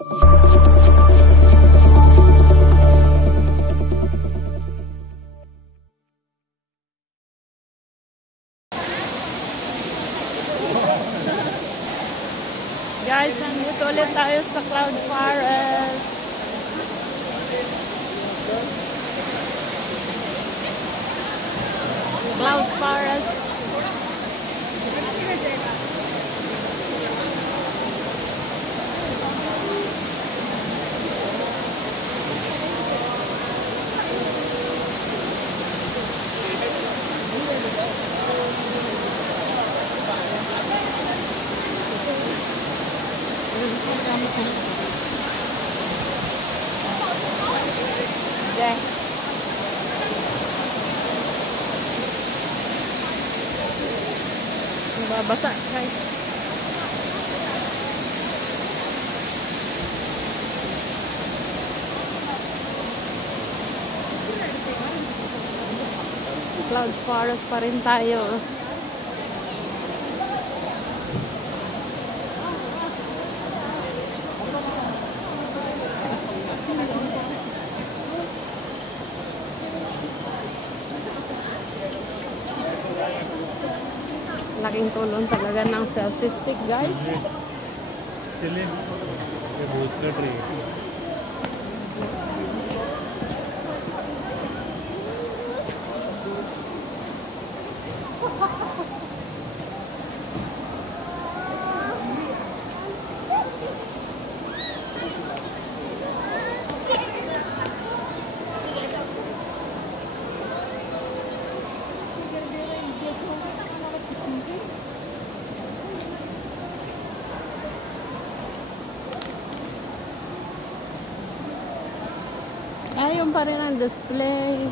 Guys, nandito ulit tayo sa Cloud Forest. Cloud Forest. Okay. Babasa, guys. Cloud Forest pa rin tayo. Laking tulong talaga ng selfie stick, guys. Ayun pa rin ang display.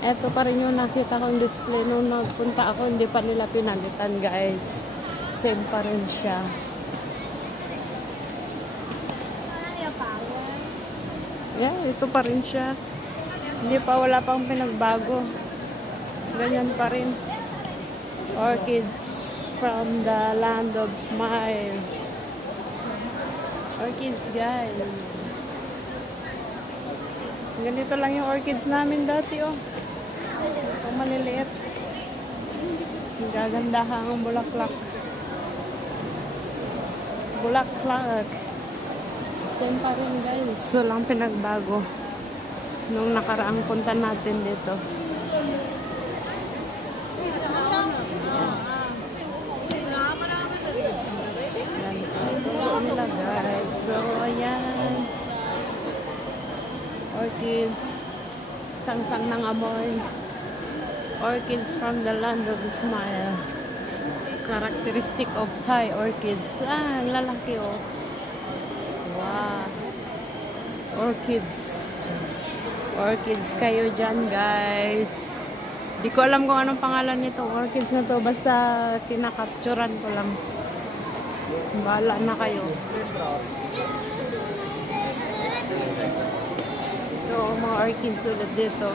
Ito pa rin yung nakita kong display nung nagpunta ako. Hindi pa nila pinalitan, guys. Same pa rin siya. Yeah, ito pa rin siya. Hindi pa, wala pang pinagbago. Ganyan pa rin. Orchids from the land of smile. Orchids, guys. Ganito lang yung orchids namin dati, oh. Ang maliliit. Ang gagandahang bulaklak. Bulaklak. Same pa rin, guys. So lang pinagbago nung nakaraang punta natin dito. Yan nila, guys. So, ayan. Orchids. Sangsang ng amoy. Orchids from the land of smile. Characteristic of Thai orchids. Ah, ang lalaki, oh. Wow. Orchids. Orchids kayo dyan, guys. Di ko alam kung anong pangalan nitong orchids na to. Basta kinakapturan ko lang. Bahala na kayo. Ito, mga orchids ulit dito.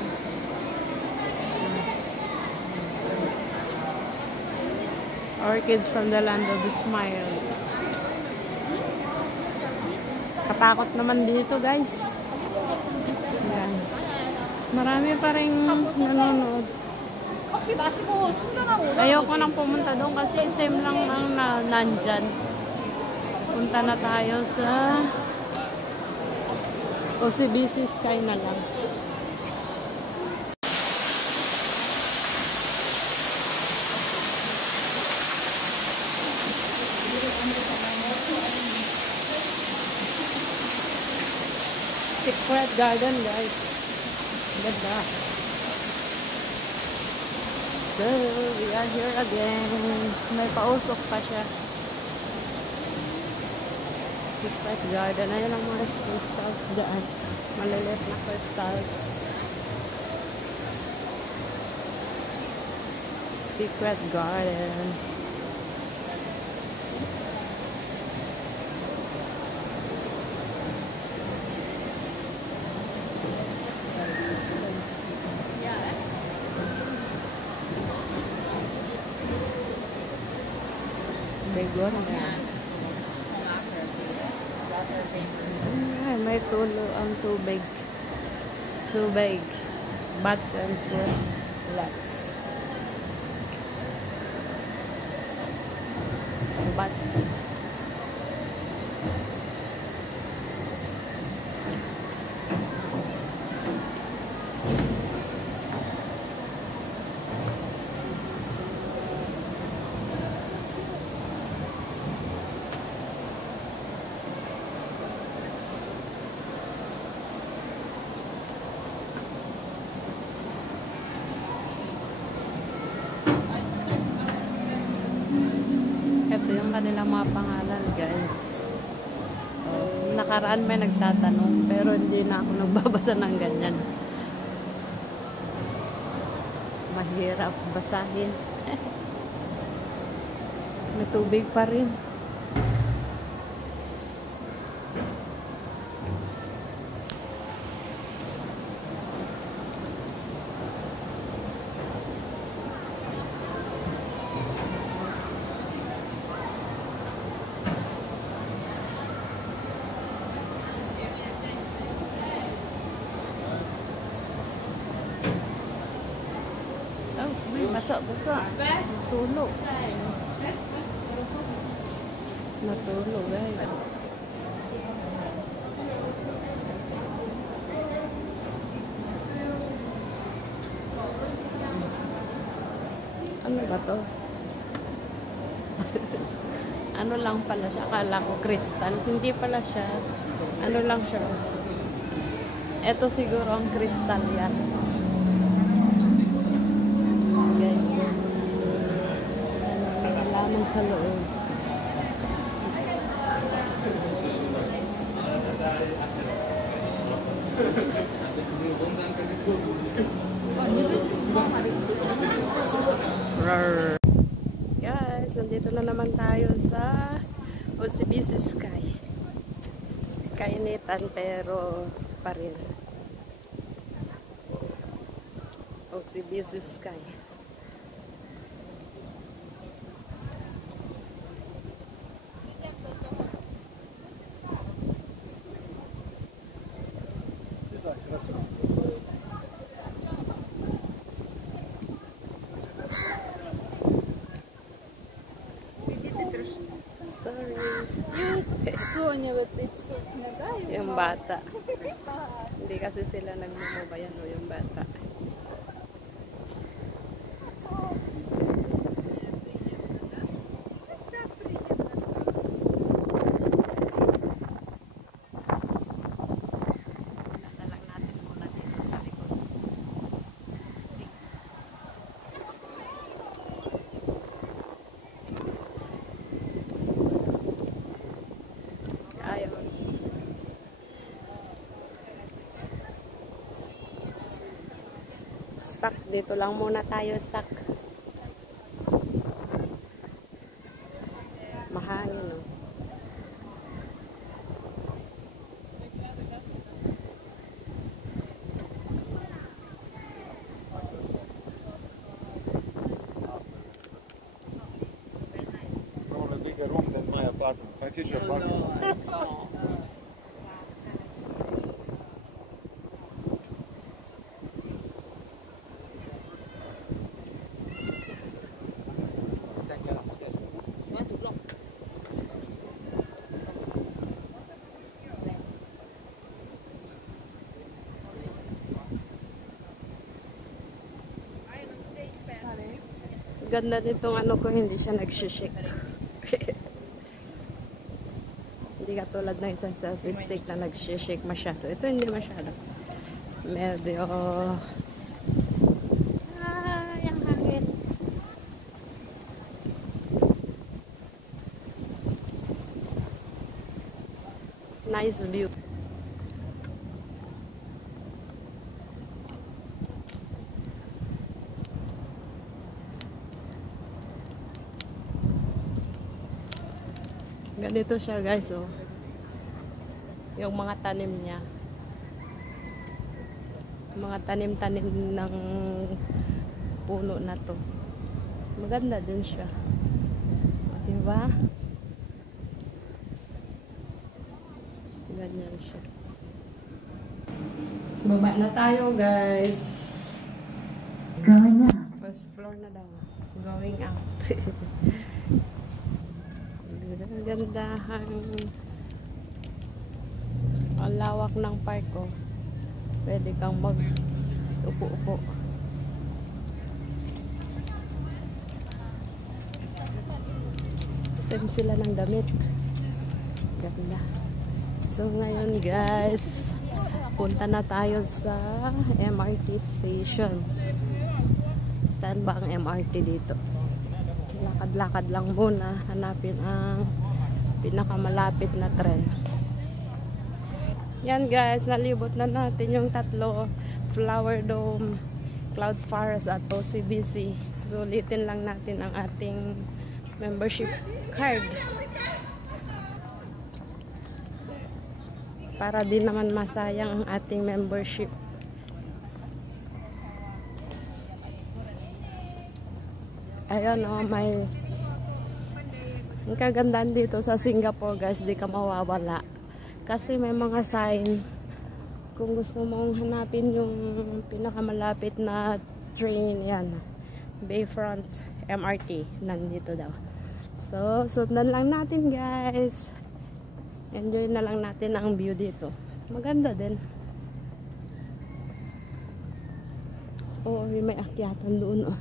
Orchids from the land of the smiles. Katakot naman dito, guys. Yan. Marami pa rin nanonood. Ayoko nang pumunta doon kasi same lang ang nandyan. Punta na tayo sa OCBC Sky na lang. Secret Garden, guys. Ganda. So, we are here again. May pausok pa siya. Secret Garden. Ayan ang mga crystals dyan. Malilit na crystals. Secret Garden. Begonia. may tulo ang tubig. Tubig. Bats and lots. Bats. Ito yung kanilang mga pangalan, guys. Nakaraan may nagtatanong, pero hindi na ako nagbabasa ng ganyan. Mahirap basahin. May tubig pa rin. Basa. Natulo. Natulo, guys. Ano ba to? Ano lang pala siya? Akala ko kristal. Hindi pala siya. Ano lang siya? Ito siguro ang kristal yan. Sa loob. Guys, nandito na naman tayo sa OCBC Sky. Kainitan pero pa rin. OCBC Sky. Yung bata. Hindi kasi sila nagmumubayan o yung bata. Natalang natin muna dito sa likod. Ayaw. Stuck. Dito lang muna tayo stuck. Mahangin, no? Probably a bigger room than my apartment. My future apartment. Ganda nitong ano ko, hindi siya nagsishake. Hindi katulad ng isang selfie stick na nagsishake masyado. Ito hindi masyado. Medyo yung hangin. Nice view. Ganito siya, guys, oh. Yung mga tanim niya. Mga tanim-tanim ng puno na to. Maganda din siya. Diba? Ganyan siya. Baba na tayo, guys. Going up. First floor na daw. Going out. Gandahan. Ang lawak ng park, oh. Pwede kang mag-upo-upo. Same sila ng damit. Ganda. So, ngayon, guys, punta na tayo sa MRT station. Saan ba ang MRT dito? Lakad-lakad lang muna. Hanapin ang pinakamalapit na tren. Yan, guys, nalibot na natin yung tatlo. Flower Dome, Cloud Forest at OCBC. Sulitin lang natin ang ating membership card. Para din naman masayang ang ating membership. Ayan, oh, may ang kagandahan dito sa Singapore, guys, di ka mawawala. Kasi may mga sign kung gusto mong hanapin yung pinakamalapit na train, yan. Bayfront MRT, nandito daw. So, sundan lang natin, guys. Enjoy na lang natin ang view dito. Maganda din. Oo, may akyatan doon, oh.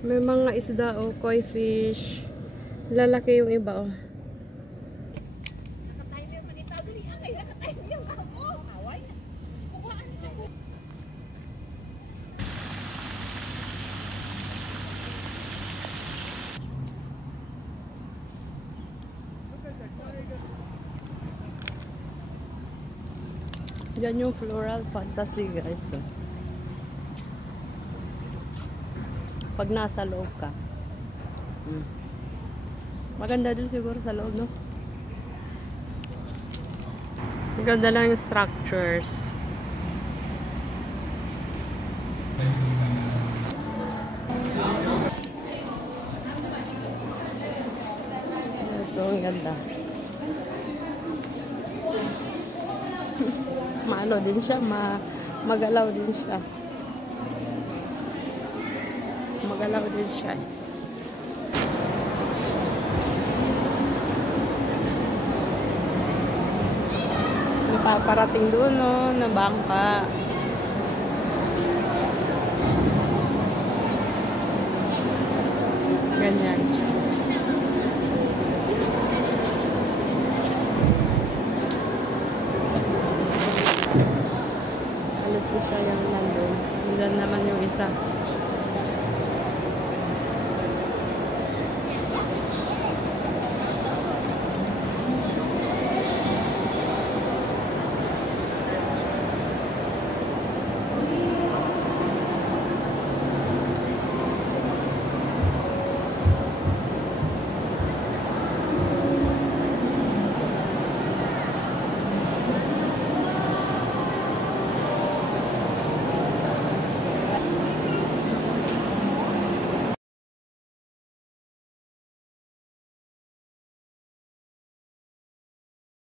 May mga isda, oh, koi fish. Lalaki yung iba, oh. Yan yung floral fantasy, guys. Pag nasa loob ka. Maganda din siguro sa loob, no? Maganda lang yung structures. So, ang ganda. Maano din siya, magalaw din siya. Magalaw din siya. May paparating doon, no, na bangka.